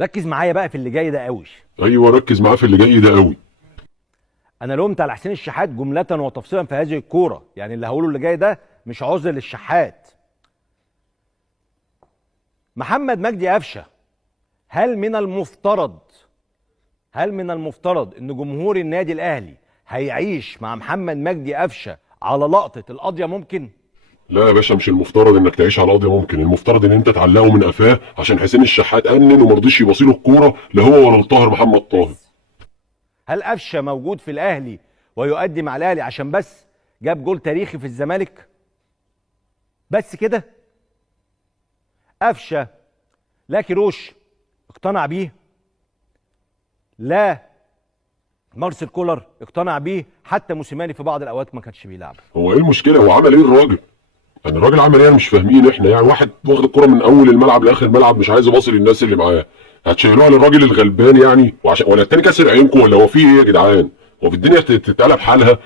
ركز معايا بقى في اللي جاي ده قوي. ايوه ركز معاه في اللي جاي ده قوي. انا لومت على حسين الشحات جمله وتفصيلا في هذه الكوره، يعني اللي هقوله اللي جاي ده مش عذر للشحات. محمد مجدي قفشه، هل من المفترض ان جمهور النادي الاهلي هيعيش مع محمد مجدي قفشه على لقطه القضيه ممكن؟ لا يا باشا، مش المفترض انك تعيش على قضيه ممكن، المفترض ان انت تعلقه من قفاه عشان حسين الشحات امن وما رضيش يبصيله الكوره لا هو ولا الطاهر محمد طاهر. هل قفشه موجود في الاهلي ويؤدي مع الاهلي عشان بس جاب جول تاريخي في الزمالك؟ بس كده؟ قفشه لا كيروش اقتنع بيه، لا مارسيل كولر اقتنع بيه، حتى موسيماني في بعض الاوقات ما كانش بيلعب. هو ايه المشكله؟ هو عمل ايه الراجل؟ يعني الراجل عمل ايه؟ مش فاهمين احنا. يعني واحد واخد الكوره من اول الملعب لاخر الملعب مش عايز يباصي للناس اللي معاه، هتشيلوها للراجل الغلبان يعني؟ وعشان ولا التاني كاسر عينكم ولا هو في ايه يا جدعان؟ هو في الدنيا تتقلب حالها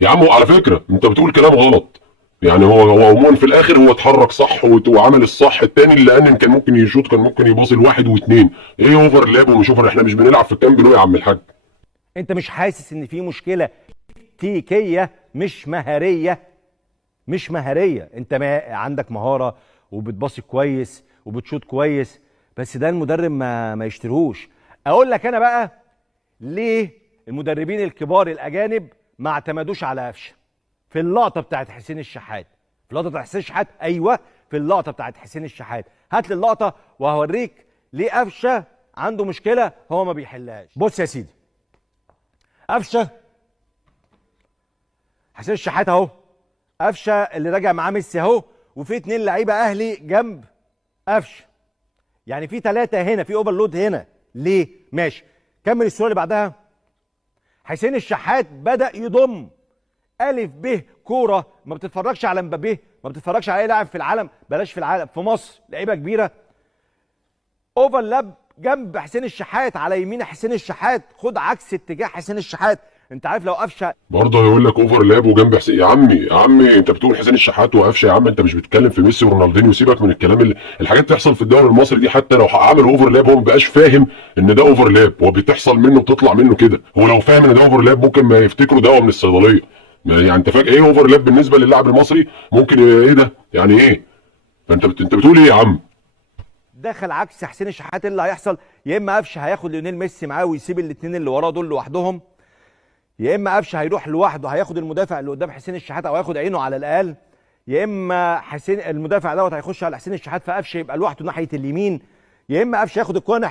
يا عم. على فكره انت بتقول كلام غلط. يعني هو عموما في الاخر هو اتحرك صح وعمل الصح. التاني اللي انن كان ممكن يشوط، كان ممكن يباصي لواحد واثنين. ايه اوفر لاب ومش اوفر؟ احنا مش بنلعب في الكامب نو يا عم الحاج. انت مش حاسس ان في مشكله تكتيكيه مش مهاريه؟ مش مهاريه، انت ما عندك مهاره وبتباصي كويس وبتشوط كويس، بس ده المدرب ما يشتريهوش. اقول لك انا بقى ليه المدربين الكبار الاجانب ما اعتمدوش على قفشه في اللقطه بتاعت حسين الشحات. في اللقطه بتاعت حسين الشحات، ايوه في اللقطه بتاعت حسين الشحات. هات لي اللقطه وهوريك ليه قفشه عنده مشكله هو ما بيحلهاش. بص يا سيدي، قفشه حسين الشحات اهو، قفشه اللي راجع معاه ميسي اهو، وفي اتنين لعيبه اهلي جنب قفشه، يعني في ثلاثه هنا، في اوفرلود هنا. ليه؟ ماشي، كمل الصوره اللي بعدها. حسين الشحات بدأ يضم ألف ب كوره، ما بتتفرجش على مبابيه، ما بتتفرجش على اي لاعب في العالم، بلاش في العالم، في مصر لعيبه كبيره. اوفرلاب جنب حسين الشحات على يمين حسين الشحات، خد عكس اتجاه حسين الشحات. انت عارف لو قفشه برضه هيقول لك اوفر لاب وجنب حسين. يا عمي يا عمي انت بتقول حسين الشحات وقفشه، يا عم انت مش بتتكلم في ميسي ورونالدينيو. سيبك من الكلام اللي الحاجات بتحصل في الدوري المصري دي. حتى لو عمل اوفر لاب هو ما بقاش فاهم ان ده اوفر لاب، هو بتحصل منه بتطلع منه كده. هو لو فاهم ان ده اوفر لاب ممكن ما يفتكروا دواء من الصيدليه. يعني انت فاكر ايه اوفر لاب بالنسبه للاعب المصري؟ ممكن ايه ده يعني ايه؟ فانت بتقول ايه يا عم؟ دخل عكس حسين الشحات. اللي هيحصل يا اما قفشه هياخد ليونيل ميسي معاه ويسيب الاثنين اللي وراه دول لوحدهم، يا اما قفشه هيروح لوحده هياخد المدافع اللي قدام حسين الشحات او هياخد عينه على الاقل، يا اما حسين المدافع دوت هيخش على حسين الشحات فقفشه يبقى لوحده ناحيه اليمين، يا اما قفشه ياخد الكوره ناحيه